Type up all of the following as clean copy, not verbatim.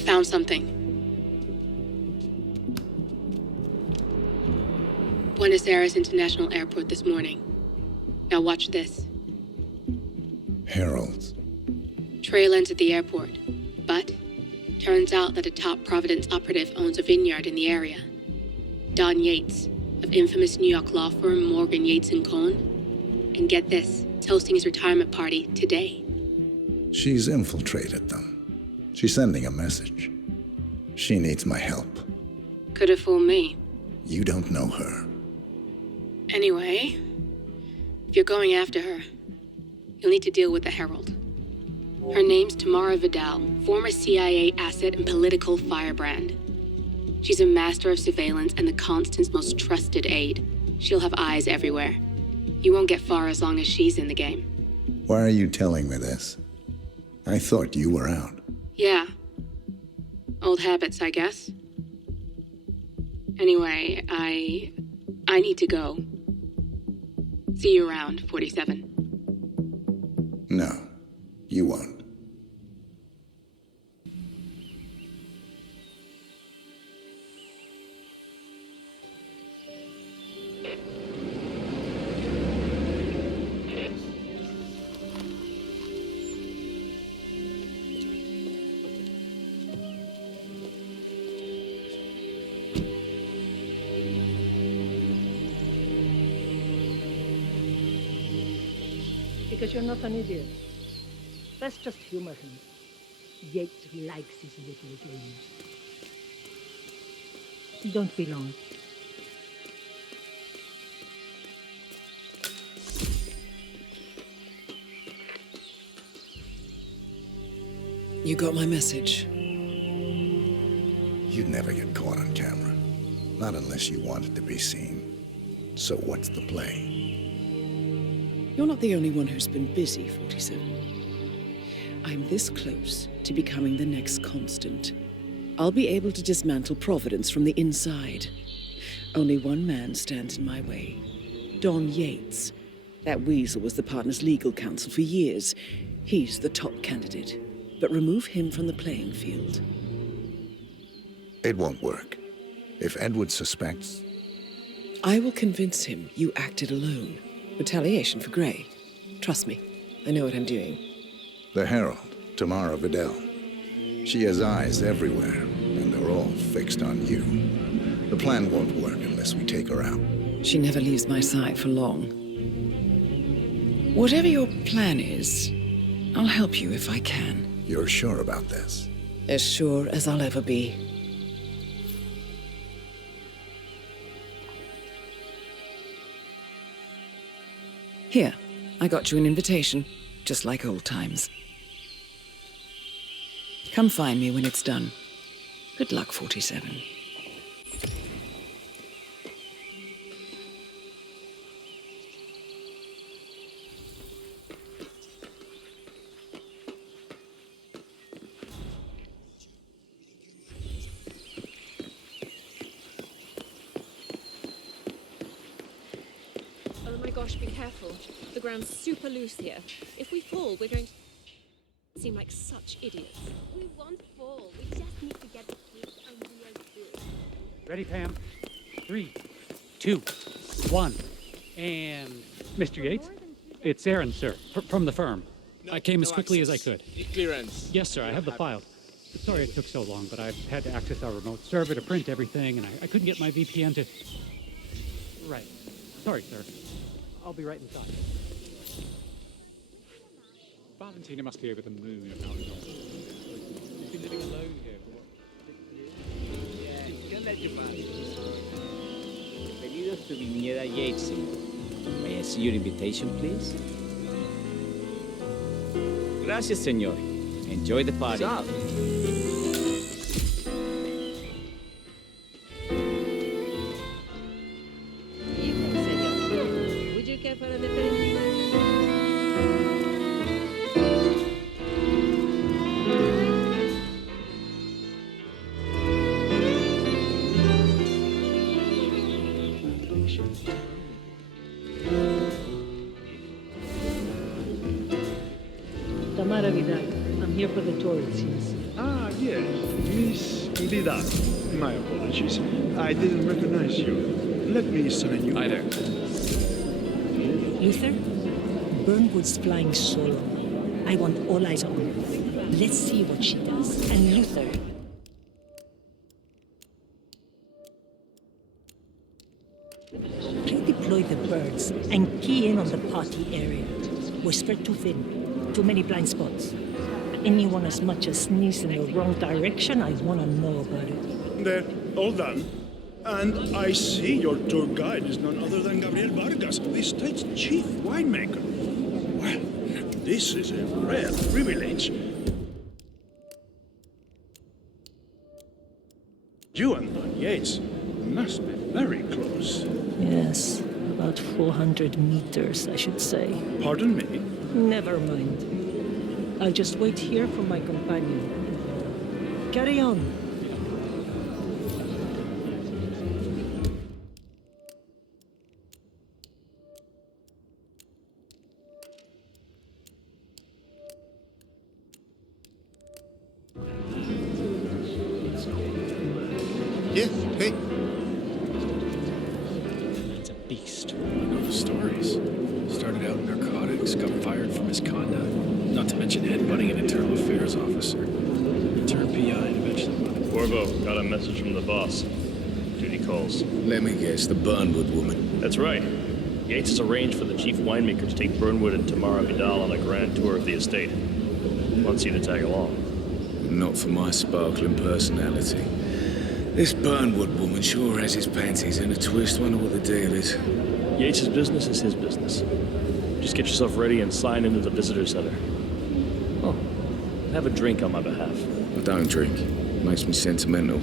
found something. Buenos Aires International Airport this morning. Now watch this. Heralds. Trail ends at the airport, but turns out that a top Providence operative owns a vineyard in the area. Don Yates, of infamous New York law firm Morgan, Yates & Cohn. And get this, is hosting his retirement party today. She's infiltrated them. She's sending a message. She needs my help. Could have fooled me. You don't know her. Anyway, if you're going after her, you'll need to deal with the Herald. Her name's Tamara Vidal, former CIA asset and political firebrand. She's a master of surveillance and the Constant's most trusted aide. She'll have eyes everywhere. You won't get far as long as she's in the game. Why are you telling me this? I thought you were out. Yeah. Old habits, I guess. Anyway, I need to go. See you around, 47. No, you won't. Because you're not an idiot. Let's just humor him. Yates likes his little games. Don't be long. You got my message. You'd never get caught on camera. Not unless you wanted to be seen. So what's the play? You're not the only one who's been busy, 47. I'm this close to becoming the next Constant. I'll be able to dismantle Providence from the inside. Only one man stands in my way. Don Yates. That weasel was the partner's legal counsel for years. He's the top candidate. But remove him from the playing field. It won't work. If Edward suspects... I will convince him you acted alone. Retaliation for Grey. Trust me, I know what I'm doing. The Herald, Tamara Vidal. She has eyes everywhere, and they're all fixed on you. The plan won't work unless we take her out. She never leaves my side for long. Whatever your plan is, I'll help you if I can. You're sure about this? As sure as I'll ever be. Here, I got you an invitation, just like old times. Come find me when it's done. Good luck, 47. Oh my gosh, be careful. The ground's super loose here. If we fall, we're going to seem like such idiots. We won't fall. We just need to get the kids and we are good. Ready, Pam? 3, 2, 1. And... Mr. Yates? It's Aaron, sir, from the firm. I came as quickly as I could. Clearance. Yes, sir, I have the file. Sorry it took so long, but I've had to access our remote server to print everything, and I couldn't get my VPN to... Right. Sorry, sir. I'll be right inside. Valentina must be over the moon about it. You've been living alone here for what, 6 years? Yeah, don't let your man. Bienvenidos to Viñeda Yates, señor. May I see your invitation, please? Gracias, señor. Enjoy the party. What's up? Evening, señor. Would you care for an aperitif? Tamara Vidal. I'm here for the tour, it seems. Ah, yes, Miss Vidal. My apologies. I didn't recognize you. Let me sign you. Hi there. Luther, Burnwood's flying solo. I want all eyes on her. Let's see what she does. And Luther, redeploy the birds and key in on the party area. We're spread too thin. Too many blind spots. Anyone as much as sneeze in the wrong direction, I want to know about it. There, all done. And I see your tour guide is none other than Gabriel Vargas, the state's chief winemaker. Well, this is a rare privilege. You and Don Yates must be very close. Yes, about 400 meters, I should say. Pardon me? Never mind. I'll just wait here for my companion. Carry on. Yeah, hey. It's a beast. I know the stories. Started out in narcotics, got fired for misconduct. Not to mention headbutting an internal affairs officer. Turned PI and eventually... Corvo, got a message from the boss. Duty calls. Let me guess, the Burnwood woman. That's right. Yates has arranged for the chief winemaker to take Burnwood and Tamara Vidal on a grand tour of the estate. Wants you to tag along. Not for my sparkling personality. This Burnwood woman sure has his panties in a twist. Wonder what the deal is. Yates' business is his business. Just get yourself ready and sign into the visitor center. Oh, have a drink on my behalf. I don't drink. Makes me sentimental.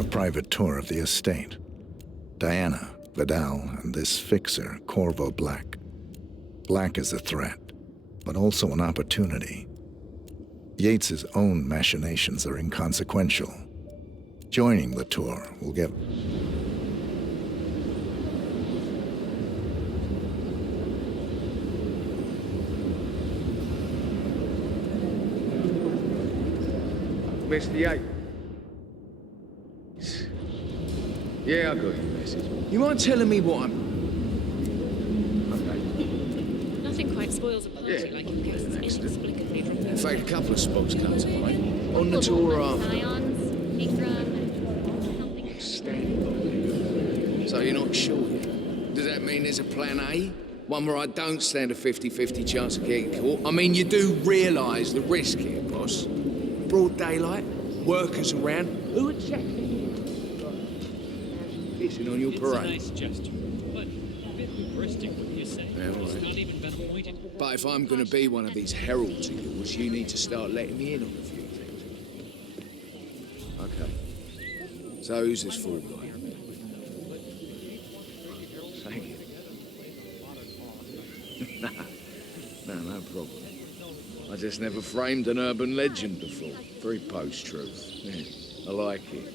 A private tour of the estate. Diana, Vidal, and this fixer, Corvo Black. Black is a threat, but also an opportunity. Yates's own machinations are inconsequential. Joining the tour will give... Mr. Yates. Yeah, I got your message. You mind telling me what I'm... Okay. Nothing quite spoils a party like in case it's inexplicably dropping. In fact, a couple of spots come to mind. On the tour after. Ions, Ikram, something. So you're not sure yet? Does that mean there's a plan A? One where I don't stand a 50-50 chance of getting caught? I mean, you do realise the risk here, boss. Broad daylight, workers around. Who would check? Pissing on your parade. It's a nice gesture, but a bit hubristic, wouldn't you say? Yeah, It's right. not even been appointed. But if I'm going to be one of these heralds of yours, you need to start letting me in on a few things. Okay. So who's this fool guy? Thank you. No problem. I just never framed an urban legend before. Very post-truth. Yeah, I like it.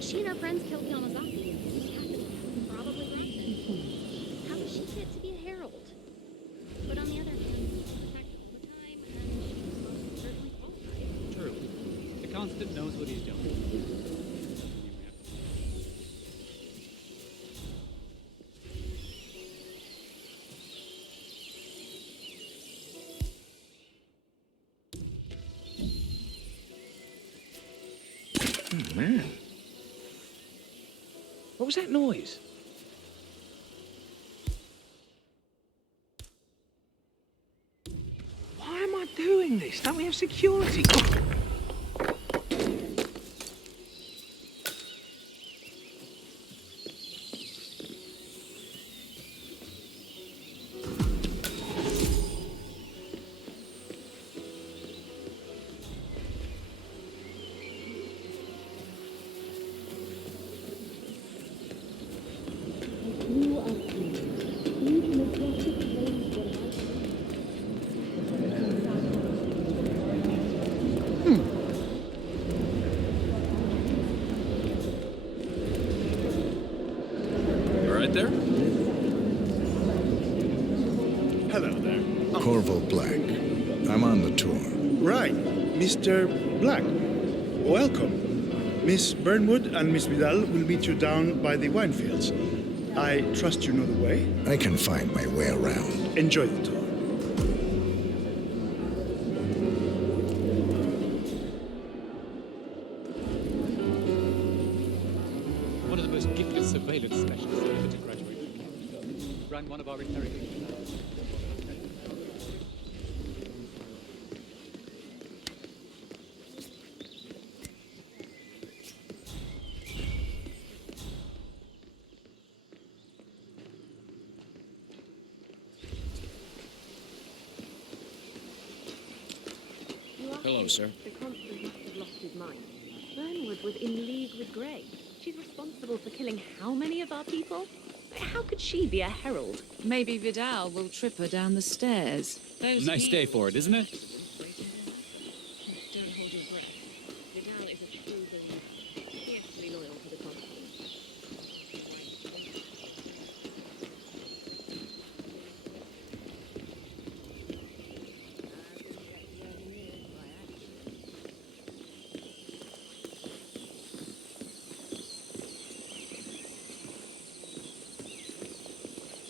She and her friends killed Yamazaki. Probably Russian. How does she get to be a herald? But on the other hand, she's protected all the time, and she's certainly qualified. True. The Constant knows what he's doing. Oh, man. What was that noise? Why am I doing this? Don't we have security? Mr. Black, welcome. Miss Burnwood and Miss Vidal will meet you down by the wine fields. I trust you know the way. I can find my way around. Enjoy the tour. One of the most gifted surveillance specialists ever to graduate from camp. Ran one of our interrogation labs. Hello, sir. The constant must have lost his mind. Burnwood was in league with Grey. She's responsible for killing how many of our people? How could she be a herald? Maybe Vidal will trip her down the stairs. Nice day for it, isn't it? Don't hold your breath. Vidal is a proven, fiercely loyal to the Constable.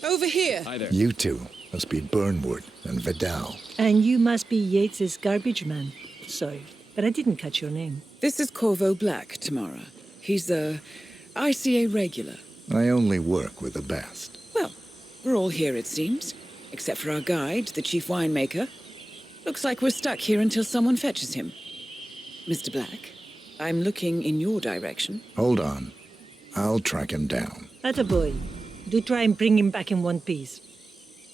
Over here. Hi there. You two must be Burnwood and Vidal. And you must be Yates's garbage man. Sorry, but I didn't catch your name. This is Corvo Black, Tamara. He's a ICA regular. I only work with the best. Well, we're all here, it seems. Except for our guide, the chief winemaker. Looks like we're stuck here until someone fetches him. Mr. Black, I'm looking in your direction. Hold on. I'll track him down. Attaboy. Do try and bring him back in one piece.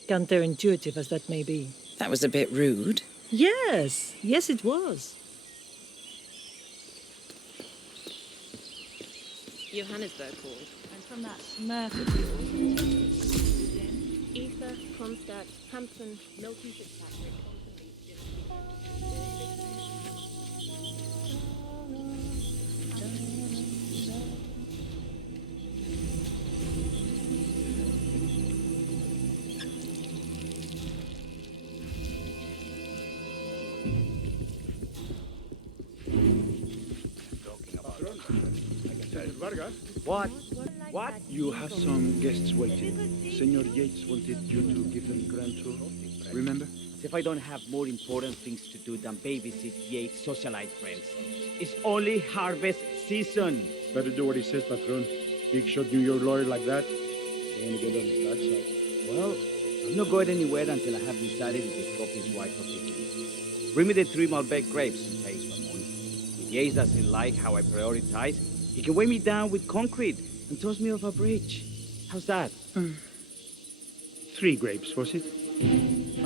Counterintuitive as that may be. That was a bit rude. Yes, it was. Johannesburg called. And from that Smurf of yours. Ether, Kronstadt, Hampton, Milton Fitzpatrick, What? What? You have some guests waiting. Senor Yates wanted you to give them grand tour. Remember? As if I don't have more important things to do than babysit Yates' socialite friends. It's only harvest season. Better do what he says, patron. Big shot New York lawyer like that. You're gonna get on his bad side. Well, I'm not going anywhere until I have decided if the crop is white or picking. Bring me the 3 Malbec grapes and taste Ramon. If Yates doesn't like how I prioritize, he can weigh me down with concrete and toss me off a bridge. How's that? 3 grapes, was it?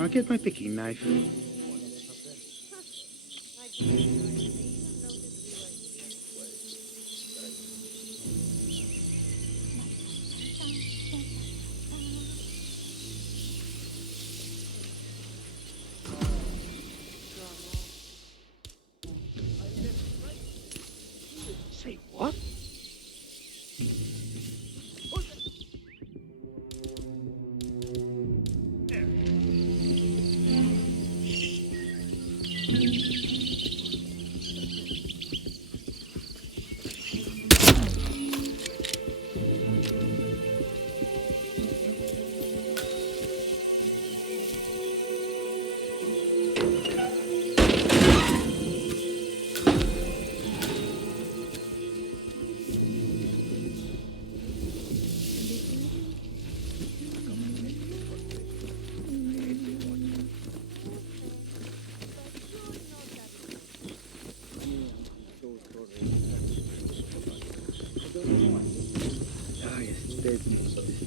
I'll get my picking knife. Say what?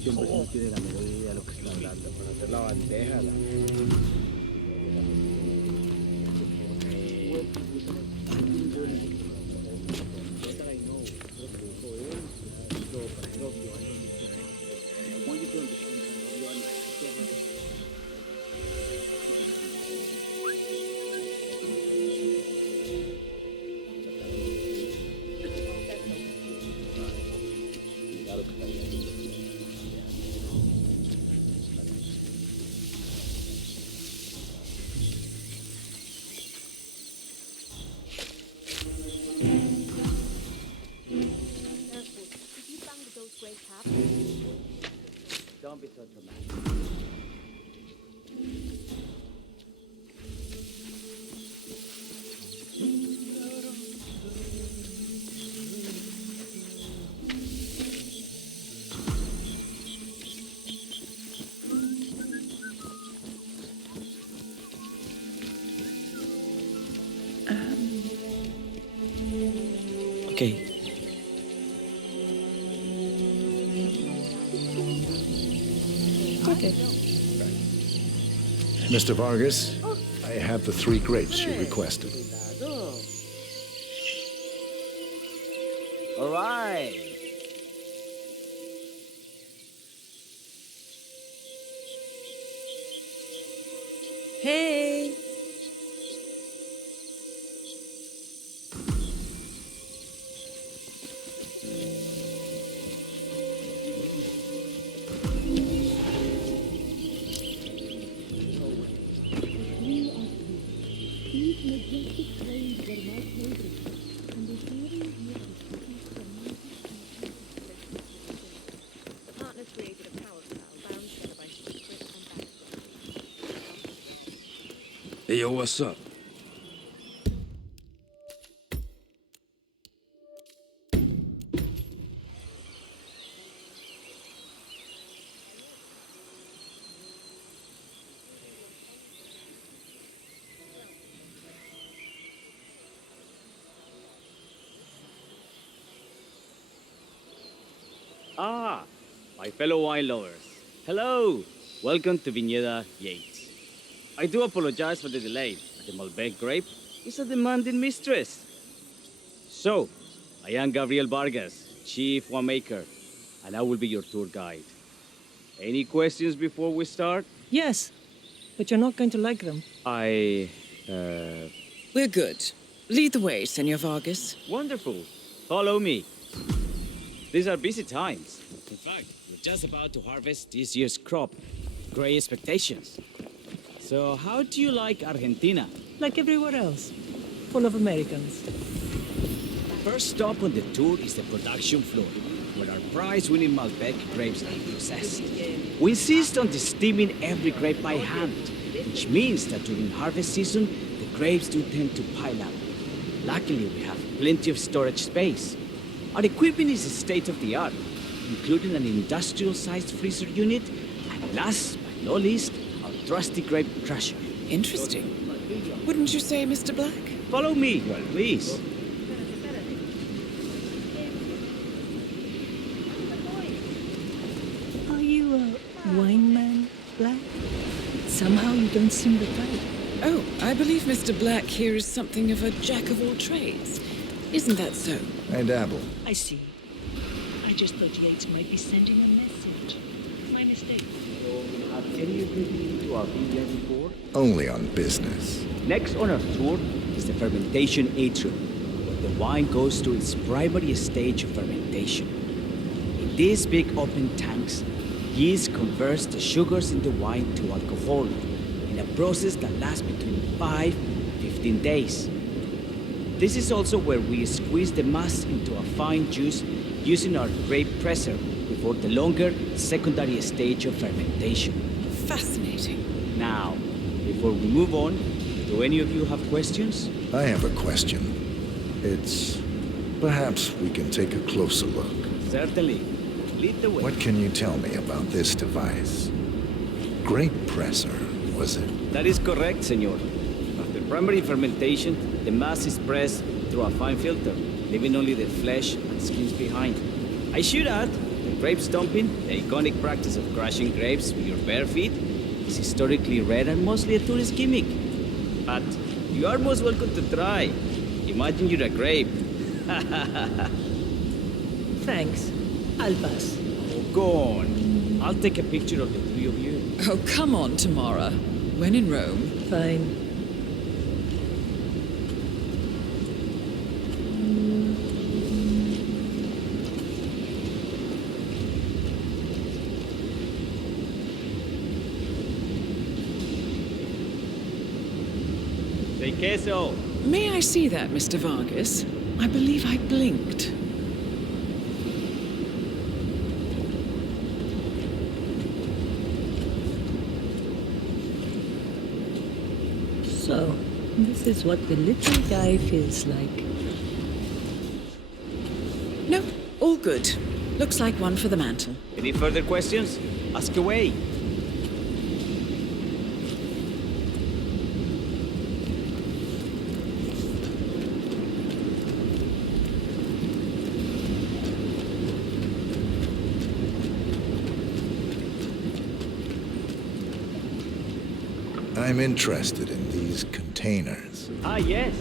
Siempre no tiene la menor idea de lo que está hablando. Para hacer la bandeja, Okay. Okay. Mr. Vargas, I have the 3 grapes you requested. All right. Hey! The partners created a power cell bound together by secret combat. Hey, yo, what's up? Ah, my fellow wine lovers. Hello. Welcome to Viñeda Yates. I do apologize for the delay, but the Malbec grape is a demanding mistress. So, I am Gabriel Vargas, Chief Winemaker, and I will be your tour guide. Any questions before we start? Yes, but you're not going to like them. We're good. Lead the way, Senor Vargas. Wonderful. Follow me. These are busy times. In fact, we're just about to harvest this year's crop. Great expectations. So, how do you like Argentina? Like everywhere else. Full of Americans. First stop on the tour is the production floor, where our prize-winning Malbec grapes are processed. We insist on steaming every grape by hand, which means that during harvest season, the grapes do tend to pile up. Luckily, we have plenty of storage space. Our equipment is state-of-the-art, including an industrial-sized freezer unit, and last but not least, our trusty grape crusher. Interesting. Wouldn't you say, Mr. Black? Follow me, please. Are you a wine man, Black? Somehow you don't seem the type. Oh, I believe Mr. Black here is something of a jack of all trades. Isn't that so? I dabble. I see. I just thought Yates might be sending a message. My mistake. Have any of you been to our vineyard before? Only on business. Next on our tour is the fermentation atrium, where the wine goes through its primary stage of fermentation. In these big open tanks, yeast converts the sugars in the wine to alcohol in a process that lasts between 5 and 15 days. This is also where we squeeze the mass into a fine juice using our grape presser before the longer secondary stage of fermentation. Fascinating. Now, before we move on, do any of you have questions? I have a question. It's... perhaps we can take a closer look. Certainly. Lead the way. What can you tell me about this device? Grape presser, was it? That is correct, senor. After primary fermentation, the mass is pressed through a fine filter, leaving only the flesh and skins behind. I should add, the grape stomping, the iconic practice of crushing grapes with your bare feet, is historically rare and mostly a tourist gimmick. But you are most welcome to try. Imagine you're a grape. Thanks. I'll pass. Oh, go on. I'll take a picture of the 3 of you. Oh, come on, Tamara. When in Rome. Fine. Say queso. May I see that, Mr. Vargas? I believe I blinked. So, this is what the little guy feels like. No, all good. Looks like one for the mantle. Any further questions? Ask away. I'm interested in these containers. Ah, yes.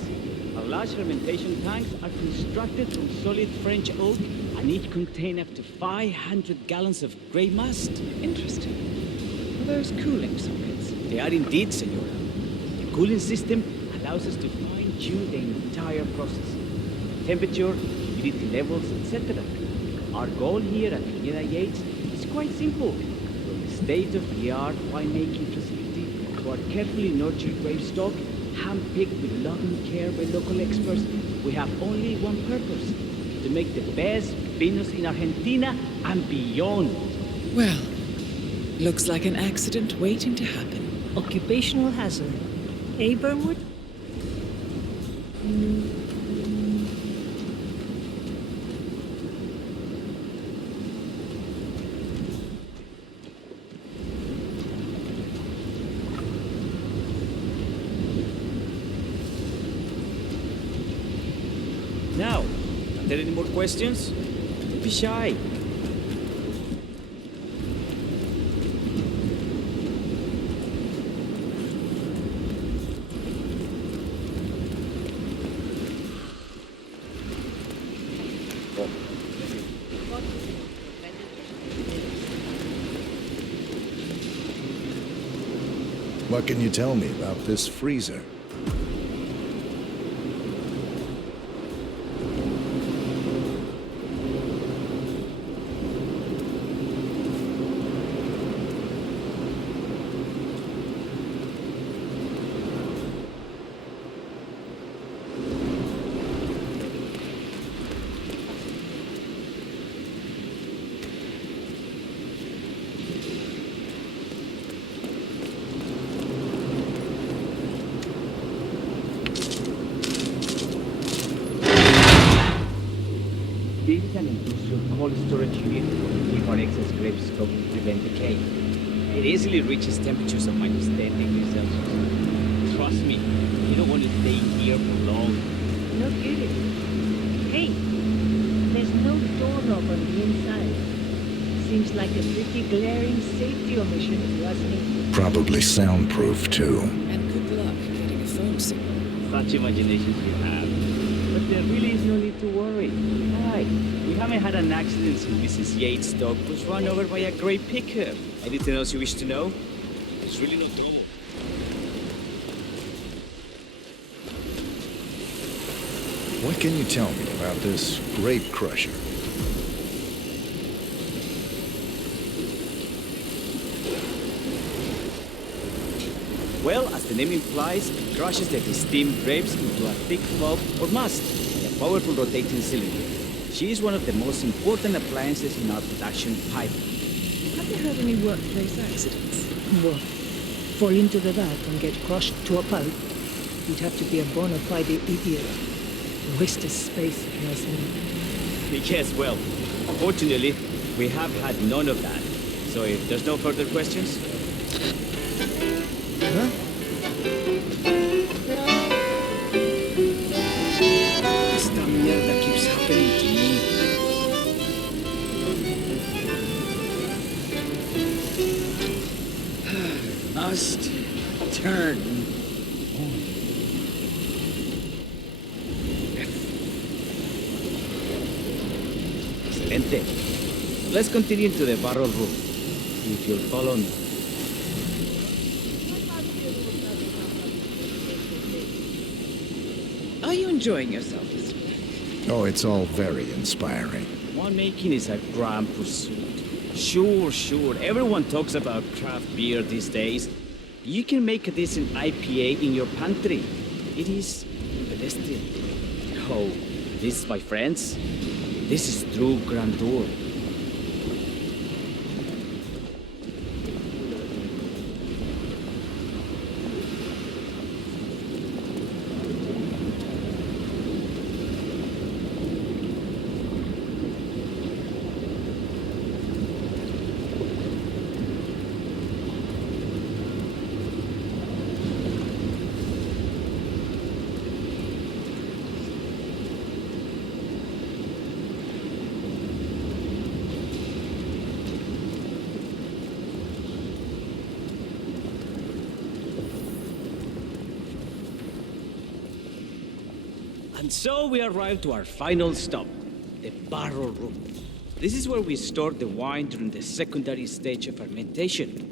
Our large fermentation tanks are constructed from solid French oak and each contain up to 500 gallons of grey must. Interesting. Are those cooling sockets? They are indeed, Senora. The cooling system allows us to fine-tune the entire process. Temperature, humidity levels, etc. Our goal here at Viñeda Yates is quite simple. From the state-of-the-art winemaking facility to our carefully nurtured grape stock, hand-picked with loving care by local experts, we have only one purpose: to make the best vinos in Argentina and beyond. Well, looks like an accident waiting to happen. Occupational hazard. Eh, Burnwood? Now, are there any more questions? Don't be shy. What can you tell me about this freezer? This is an industrial cold storage unit to keep our excess grape stock to prevent decay. It easily reaches temperatures of minus 10 degrees Celsius. Trust me, you don't want to stay here for long. No kidding. Hey, there's no doorknob on the inside. Seems like a pretty glaring safety omission if you ask me. Probably soundproof, too. And good luck getting a phone signal. Such imaginations you have. But there really is no need to worry. Why? We haven't had an accident since Mrs. Yates' dog was run over by a grape picker. Anything else you wish to know? It's really no trouble. What can you tell me about this grape crusher? Well, as the name implies, it crushes the steamed grapes into a thick pulp or must, a powerful rotating cylinder. She is one of the most important appliances in our production pipeline. Have you had any workplace accidents? What? Fall into the vat and get crushed to a pulp? You'd have to be a bona fide idiot. Waste of space, if you ask me. Yes, well, fortunately, we have had none of that. So if there's no further questions... Huh? Esta mierda keeps happening to me. Must turn on. Excelente. Let's continue to the barrel room. If you'll follow me. Are you enjoying yourself, Mr. Oh, it's all very inspiring. Winemaking is a grand pursuit. Sure. Everyone talks about craft beer these days. You can make a decent IPA in your pantry. It is pedestrian. Oh, this, my friends, this is true grandeur. And so we arrived to our final stop, the barrel room. This is where we store the wine during the secondary stage of fermentation.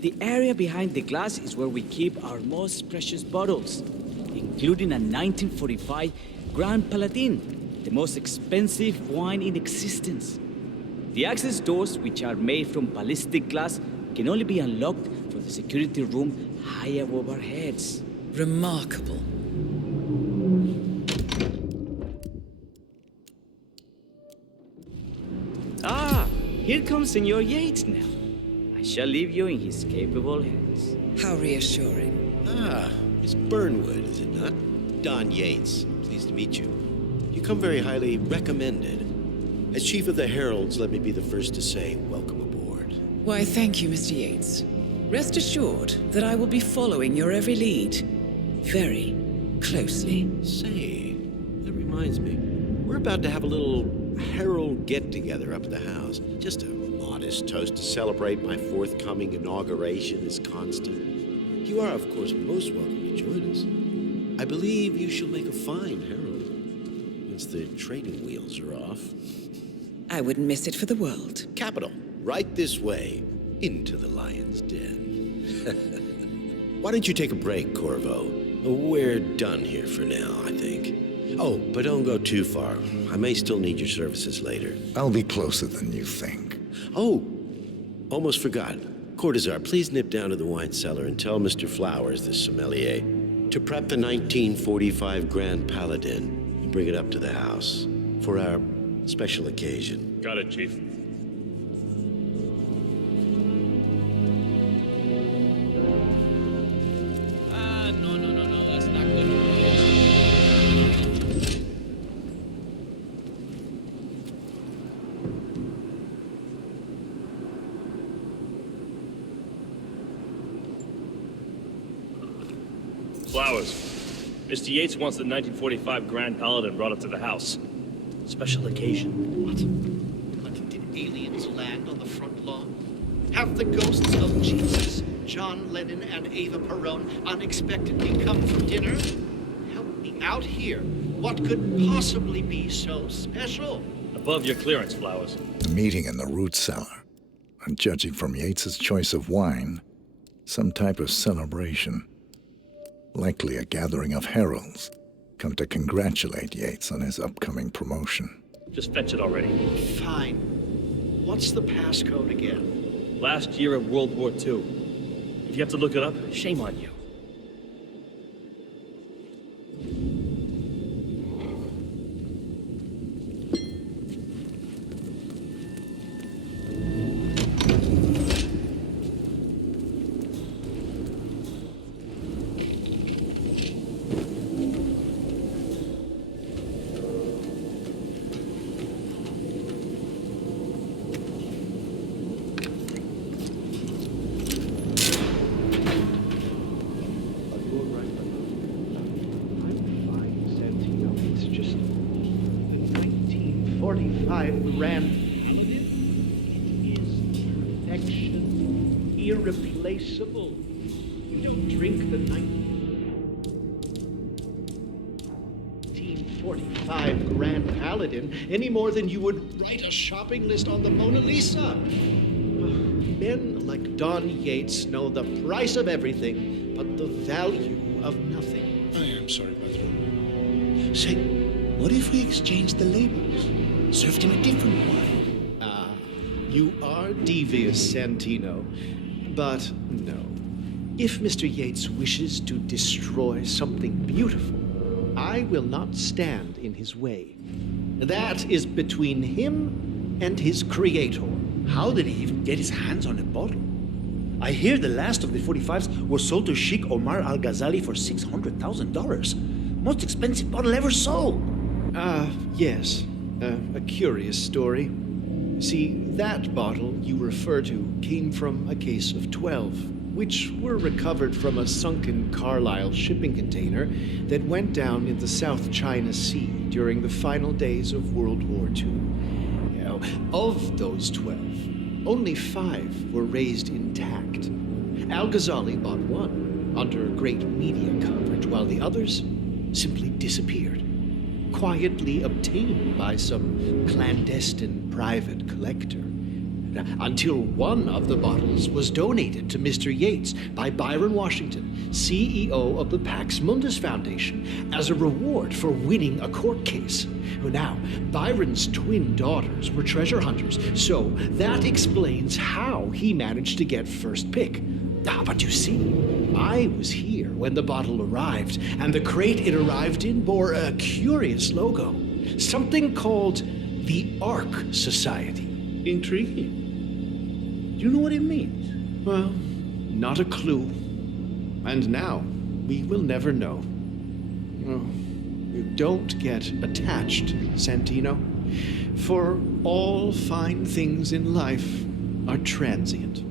The area behind the glass is where we keep our most precious bottles, including a 1945 Grand Paladin, the most expensive wine in existence. The access doors, which are made from ballistic glass, can only be unlocked from the security room high above our heads. Remarkable. Ah, here comes Senor Yates now. I shall leave you in his capable hands. How reassuring. Ah, Miss Burnwood, is it not? Don Yates, pleased to meet you. You come very highly recommended. As Chief of the Heralds, let me be the first to say welcome aboard. Why, thank you, Mr. Yates. Rest assured that I will be following your every lead. Very closely. Say, that reminds me. We're about to have a little Herald get-together up at the house. Just a modest toast to celebrate my forthcoming inauguration as Constant. You are, of course, most welcome to join us. I believe you shall make a fine Herald, once the training wheels are off. I wouldn't miss it for the world. Capital. Right this way, into the lion's den. Why don't you take a break, Corvo? We're done here for now, I think. Oh, but don't go too far. I may still need your services later. I'll be closer than you think. Oh, almost forgot. Cortazar, please nip down to the wine cellar and tell Mr. Flowers, the sommelier, to prep the 1945 Grand Paladin and bring it up to the house for our special occasion. Got it, Chief. No, that's not good. Flowers. Mr. Yates wants the 1945 Grand Paladin brought up to the house. Special occasion. What? Did aliens land on the front lawn? Have the ghosts of Jesus, John Lennon, and Ava Perón unexpectedly come for dinner? Help me out here. What could possibly be so special? Above your clearance, Flowers. A meeting in the root cellar. And judging from Yates's choice of wine, some type of celebration. Likely a gathering of heralds, come to congratulate Yates on his upcoming promotion. Just fetch it already. Fine. What's the passcode again? Last year of World War II. If you have to look it up, shame on you. Grand Paladin. It is perfection, irreplaceable. You don't drink the 1945 Grand Paladin any more than you would write a shopping list on the Mona Lisa. Men like Don Yates know the price of everything, but the value of nothing. I am sorry, Patron. Say, what if we exchange the labels? Served him a different wine. Ah, you are devious, Santino. But no. If Mr. Yates wishes to destroy something beautiful, I will not stand in his way. That is between him and his creator. How did he even get his hands on a bottle? I hear the last of the 45s was sold to Sheikh Omar Al-Ghazali for $600,000. Most expensive bottle ever sold. Yes. A curious story. See, that bottle you refer to came from a case of 12, which were recovered from a sunken Carlisle shipping container that went down in the South China Sea during the final days of World War II. Now, of those 12, only 5 were raised intact. Al-Ghazali bought one under great media coverage, while the others simply disappeared. quietly obtained by some clandestine private collector. Until one of the bottles was donated to Mr. Yates by Byron Washington, CEO of the Pax Mundus Foundation, as a reward for winning a court case. Now, Byron's twin daughters were treasure hunters, so that explains how he managed to get first pick. But you see, I was here when the bottle arrived, and the crate it arrived in bore a curious logo. Something called the Ark Society. Intriguing. Do you know what it means? Well, not a clue. And now, we will never know. Oh, don't get attached, Santino. For all fine things in life are transient.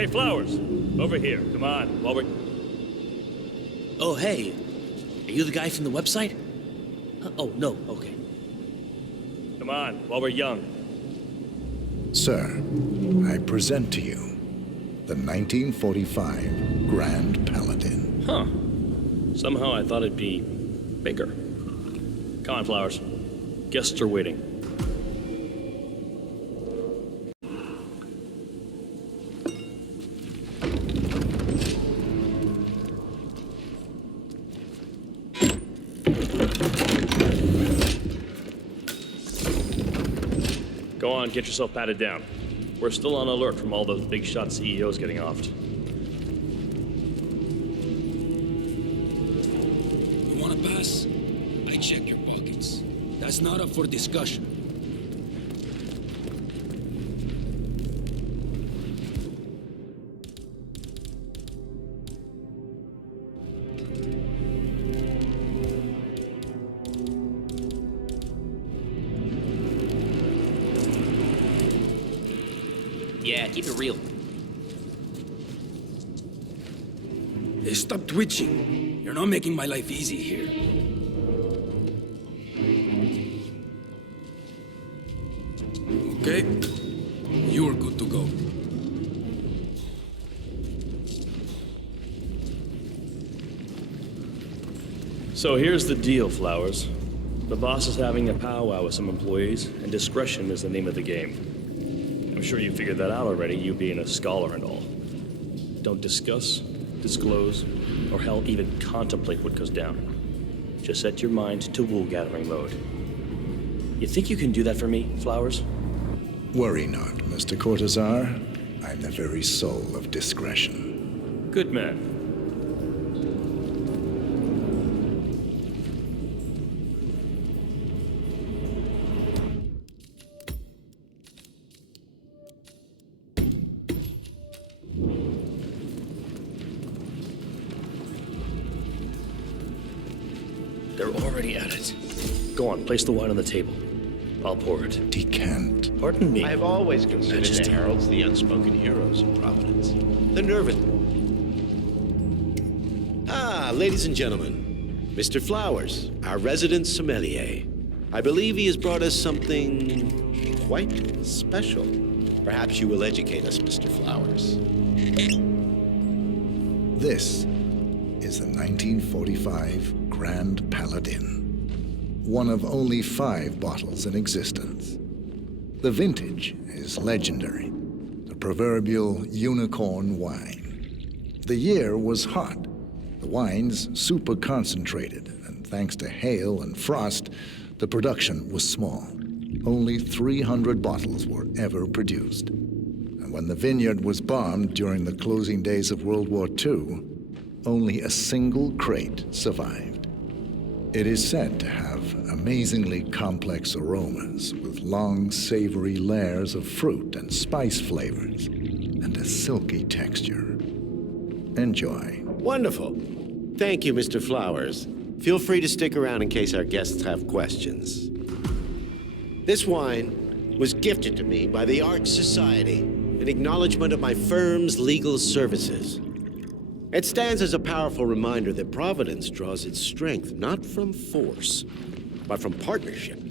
Hey, Flowers! Over here. Come on, while we're... Oh, hey. Are you the guy from the website? Oh, no, okay. Come on, while we're young. Sir, I present to you the 1945 Grand Paladin. Huh. Somehow I thought it'd be bigger. Come on, Flowers. Guests are waiting. Go on, get yourself patted down. We're still on alert from all those big shot CEOs getting offed. You want to pass? I check your pockets. That's not up for discussion. Yeah, keep it real. Hey, stop twitching. You're not making my life easy here. Okay? You're good to go. So here's the deal, Flowers. The boss is having a powwow with some employees, and discretion is the name of the game. I'm sure you figured that out already, you being a scholar and all. Don't discuss, disclose, or hell, even contemplate what goes down. Just set your mind to wool-gathering mode. You think you can do that for me, Flowers? Worry not, Mr. Cortazar. I'm the very soul of discretion. Good man. you're already at it. Go on, place the wine on the table. I'll pour it. Decant. Pardon me. I've always considered Majesty. the heralds the unspoken heroes of Providence. The nervous. Ah, ladies and gentlemen, Mr. Flowers, our resident sommelier. I believe he has brought us something quite special. Perhaps you will educate us, Mr. Flowers. This is the 1945 Grand Paladin, one of only 5 bottles in existence. The vintage is legendary, the proverbial unicorn wine. The year was hot, the wine's super concentrated, and thanks to hail and frost, the production was small. Only 300 bottles were ever produced. And when the vineyard was bombed during the closing days of World War II, only a single crate survived. It is said to have amazingly complex aromas with long, savory layers of fruit and spice flavors, and a silky texture. Enjoy. Wonderful. Thank you, Mr. Flowers. Feel free to stick around in case our guests have questions. This wine was gifted to me by the Arch Society in acknowledgement of my firm's legal services. It stands as a powerful reminder that Providence draws its strength not from force, but from partnership.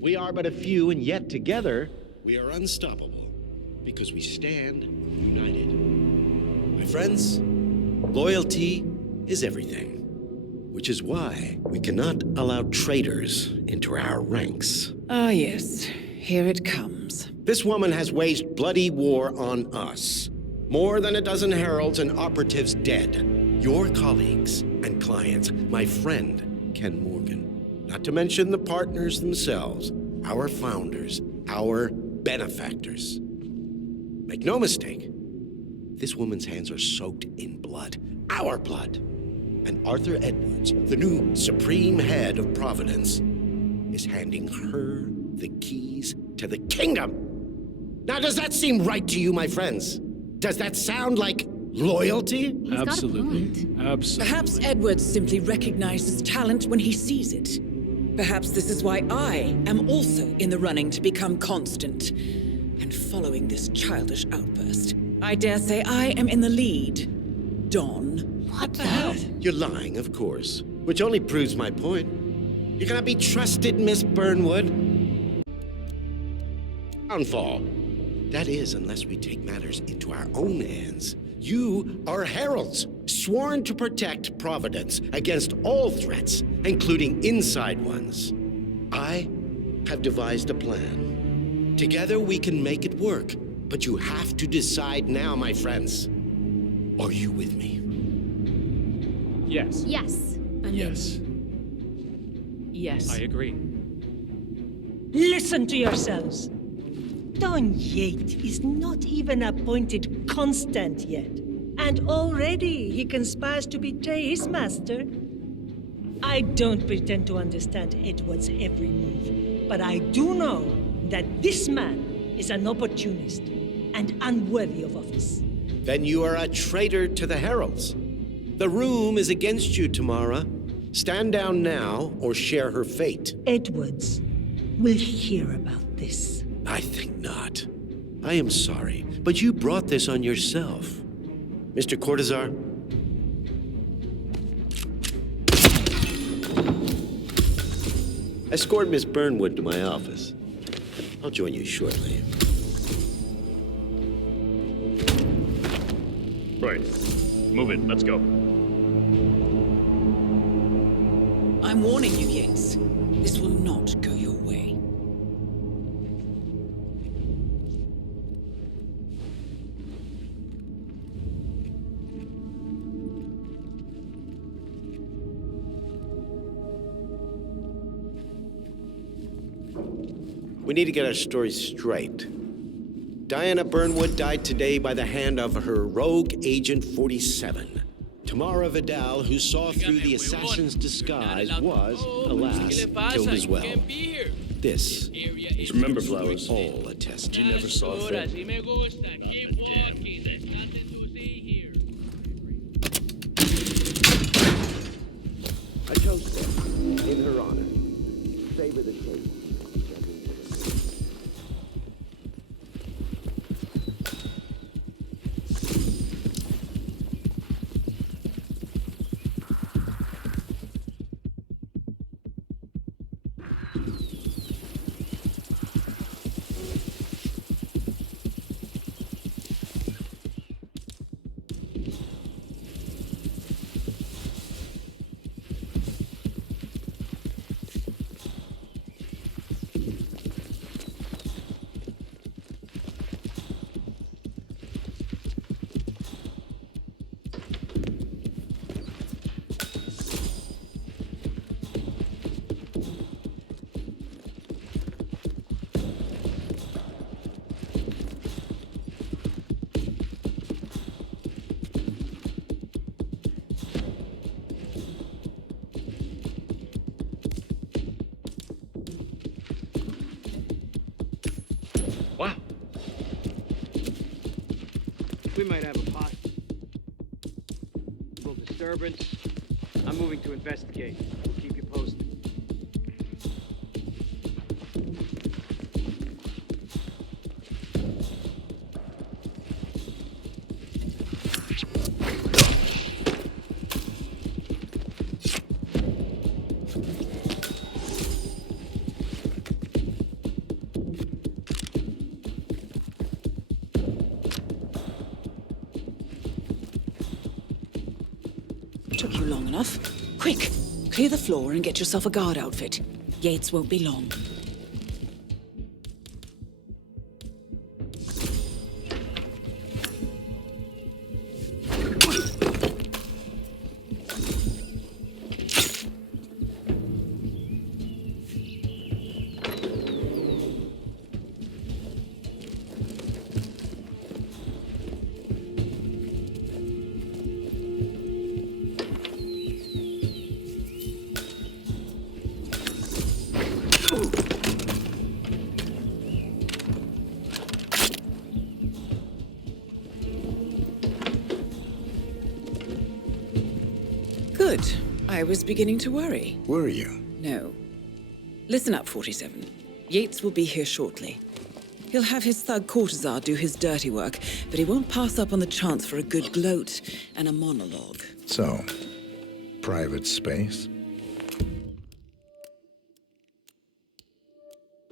We are but a few, and yet together we are unstoppable because we stand united. My friends, loyalty is everything, which is why we cannot allow traitors into our ranks. Ah, yes. Here it comes. This woman has waged bloody war on us. More than a dozen heralds and operatives dead. Your colleagues and clients, my friend, Ken Morgan. Not to mention the partners themselves, our founders, our benefactors. Make no mistake, this woman's hands are soaked in blood. Our blood. And Arthur Edwards, the new supreme head of Providence, is handing her the keys to the kingdom. Now, does that seem right to you, my friends? Does that sound like loyalty? Absolutely. Perhaps Edwards simply recognizes talent when he sees it. Perhaps this is why I am also in the running to become constant. And following this childish outburst, I dare say I am in the lead. Don. What the hell? You're lying, of course. Which only proves my point. You cannot be trusted, Miss Burnwood. Downfall. That is, unless we take matters into our own hands. You are heralds, sworn to protect Providence against all threats, including inside ones. I have devised a plan. Together we can make it work, but you have to decide now, my friends. Are you with me? Yes. Yes. Yes. Yes. I agree. Listen to yourselves. Don Yates is not even appointed constant yet, and already he conspires to betray his master. I don't pretend to understand Edward's every move, but I do know that this man is an opportunist and unworthy of office. Then you are a traitor to the heralds. The room is against you, Tamara. Stand down now or share her fate. Edwards will hear about this. I think not. I am sorry, but you brought this on yourself. Mr. Cortazar? Escort Miss Burnwood to my office. I'll join you shortly. Right. Move it. Let's go. I'm warning you, Yates. This will not go your way. We need to get our story straight. Diana Burnwood died today by the hand of her rogue Agent 47. Tamara Vidal, who saw through the assassin's disguise, was, alas, killed as well. This is Remember, Flowers, all attest. you never saw a thing. I toast them. favor the tape. Wow. We might have a possible disturbance. I'm moving to investigate. We'll keep you posted. Took you long enough. Quick, clear the floor and get yourself a guard outfit. Yates won't be long. Good. I was beginning to worry. Were you? No. Listen up, 47. Yates will be here shortly. He'll have his thug courtesan do his dirty work, but he won't pass up on the chance for a good gloat and a monologue. So, private space?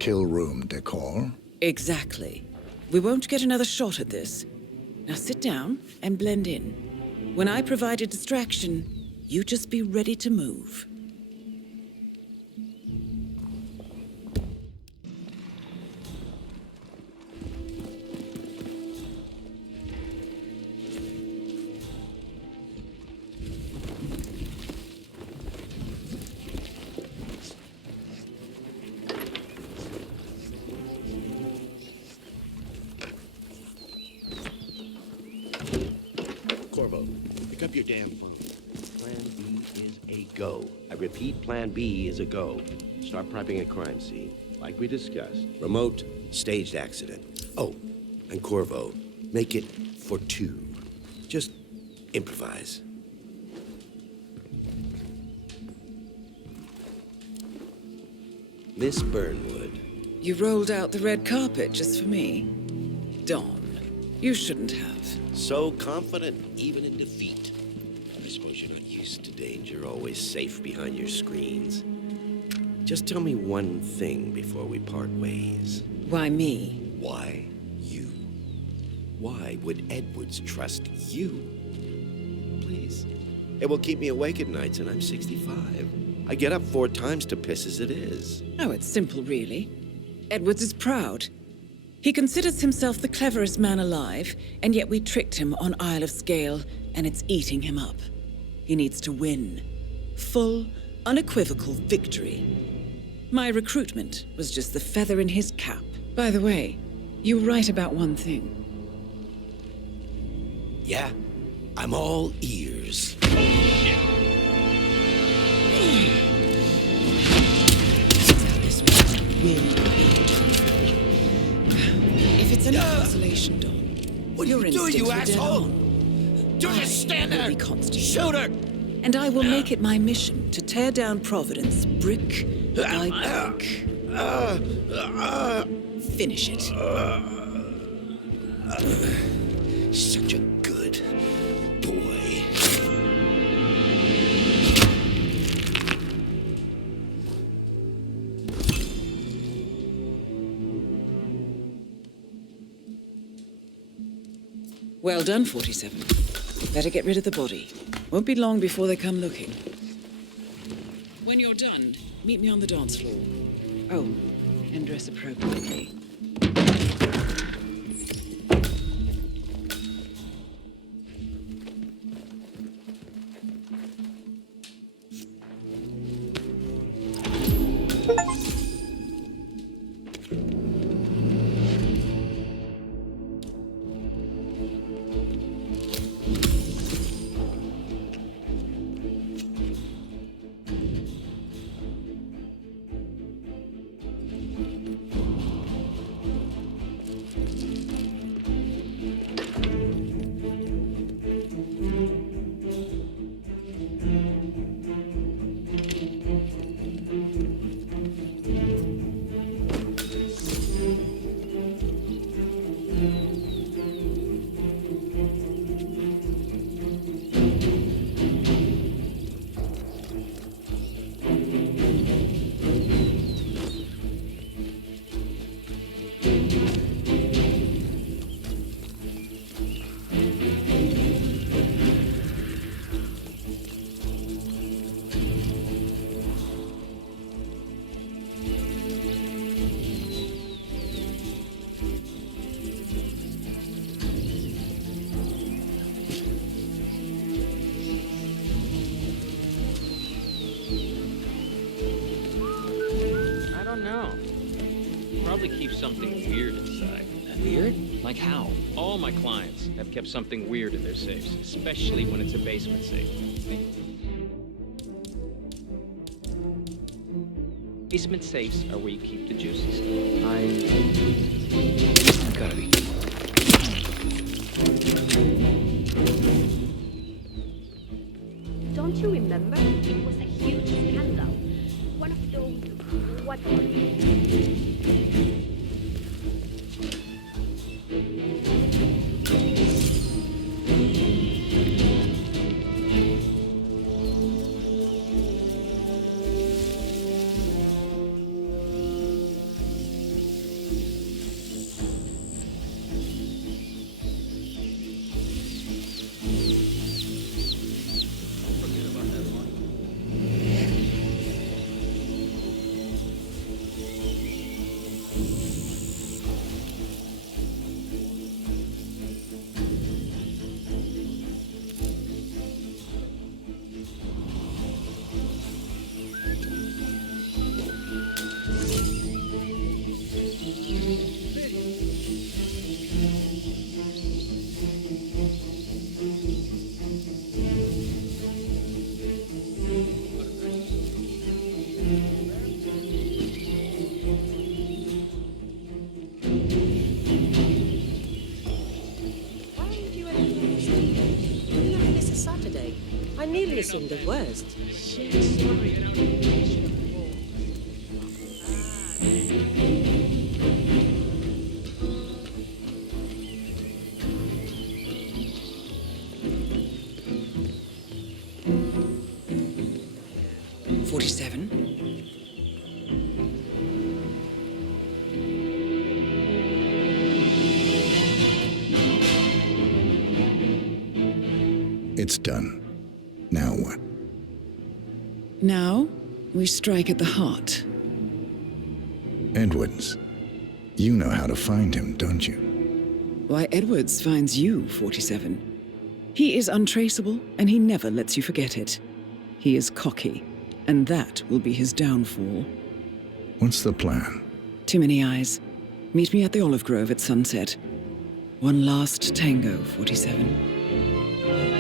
Kill room decor? Exactly. We won't get another shot at this. Now sit down and blend in. When I provide a distraction, you just be ready to move. Corvo, pick up your damn phone. Plan B is a go. I repeat, Plan B is a go. Start prepping a crime scene, like we discussed. Remote, staged accident. Oh, and Corvo, make it for two. Just improvise. Miss Burnwood. You rolled out the red carpet just for me. Don, you shouldn't have. So confident, even in defeat. I suppose you're not used to danger, always safe behind your screens. Just tell me one thing before we part ways. Why me? Why you? Why would Edwards trust you? Please. It will keep me awake at nights, and I'm 65. I get up 4 times to piss as it is. Oh, it's simple, really. Edwards is proud. He considers himself the cleverest man alive, and yet we tricked him on Isle of Scale, and it's eating him up. He needs to win. Full, unequivocal victory. My recruitment was just the feather in his cap. By the way, you were right about one thing. Yeah? I'm all ears. This will be tough. If it's any consolation, Don, What are you doing, you asshole? Just stand there! Shoot her! And I will make it my mission to tear down Providence brick I think. Finish it. Such a good boy. Well done, 47. Better get rid of the body. Won't be long before they come looking. When you're done, meet me on the dance floor. Oh, and dress appropriately. Probably keep something weird inside. Weird? Like how? All my clients have kept something weird in their safes, especially when it's a basement safe. Basement safes are where you keep the juicy stuff. I gotta be. Don't you remember? It was a huge scandal. One of those... what were they? I nearly assumed the worst. It's done. Now what? Now, we strike at the heart. Edwards. You know how to find him, don't you? Why, Edwards finds you, 47. He is untraceable, and he never lets you forget it. He is cocky, and that will be his downfall. What's the plan? Too many eyes. Meet me at the Olive Grove at sunset. One last tango, 47.